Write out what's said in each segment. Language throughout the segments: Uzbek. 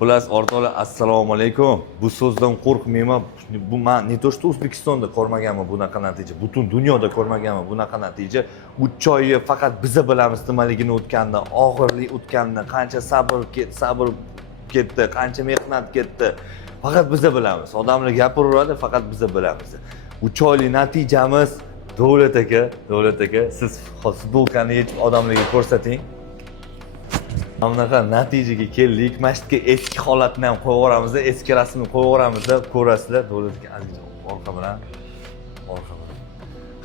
Xullas, o'rtoqlar, assalomu alaykum. Bu so'zdan qo'rqmayman. Bu men ne to что O'zbekistonda ko'rmaganman bunaqa natija. Butun dunyoda ko'rmaganman bunaqa natija. 3 oyni faqat biza bilamiz nimaligini o'tgandan, og'irlik o'tgandan, qancha sabr ketdi, qancha mehnat ketdi. Faqat biza bilamiz. Odamlar gapiraveradi, faqat biza bilamiz. 3 oylik natijamiz Davlat aka, siz futbolkani yechib odamlarga ko'rsating. Bunaqa natijaga keldik. Masjidga eski holatni ham qo'yib yuboramiz, eski rasmni qo'yib yuboramiz, ko'rasizlar. Davlatga azizlar orqa bilan.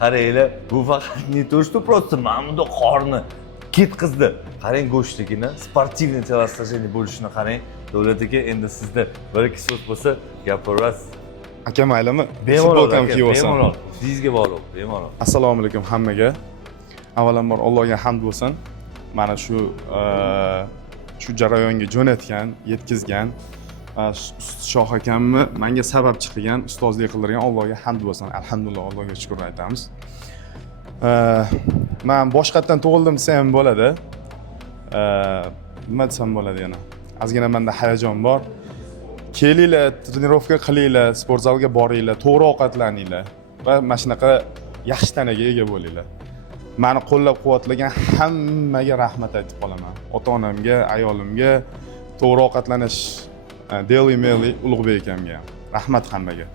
Qaranglar, bu faqat ne то что просто mamda qorni ketqizdi. Qarang go'shtligini, sportivniy telosложение bo'lishini qarang. Davlat aka, endi sizda bir ikki so'z bo'lsa gapirasiz. Aka maylimi? Bemalol Futbolkam kiyib olsam. bemalol. Sizga bog'liq, bemalol. Assalomu alaykum hammaga. Avvalambor Allohga hamd bo'lsin. Mana shu jarayonga jo'natgan, yetkazgan Shoh akamni menga sababchi qilgan, ustozlik qildirgan Allohga hamd bo'lsin. Alhamdulillah, Allohga shukr aytamiz. Men boshqatdan tug'ildim desam ham bo'ladi. Nima desam bo'ladi yana? Ozgina menda hayajon bor. Kelinglar, trenirovka qilinglar, sport zalga boringlar, to'g'ri ovqatlaninglar va mana shunaqa yaxshi tanaga ega bo'linglar. Meni qo'llab-quvvatlagan hammaga rahmat aytib qolaman. Ota-onamga, ayolimga, to'g'ri ovqatlanish Daily Mail Ulug'bek akamga. Rahmat hammaga.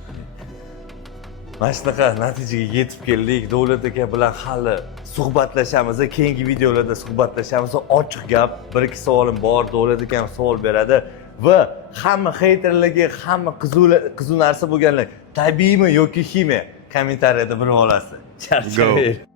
Mana shunaqa natijaga yetib keldik. Davlat aka bilan hali suhbatlashamiz, keyingi videolarda suhbatlashamiz. Ochiq gap, bir ikki savolim bor, Davlat aka ham savol beradi va hamma heyterlarga, hamma qiziq narsa bo'lganlar, tabiiymi yoki ximiya kommentariyada bilib olasiz. Charchamaylik.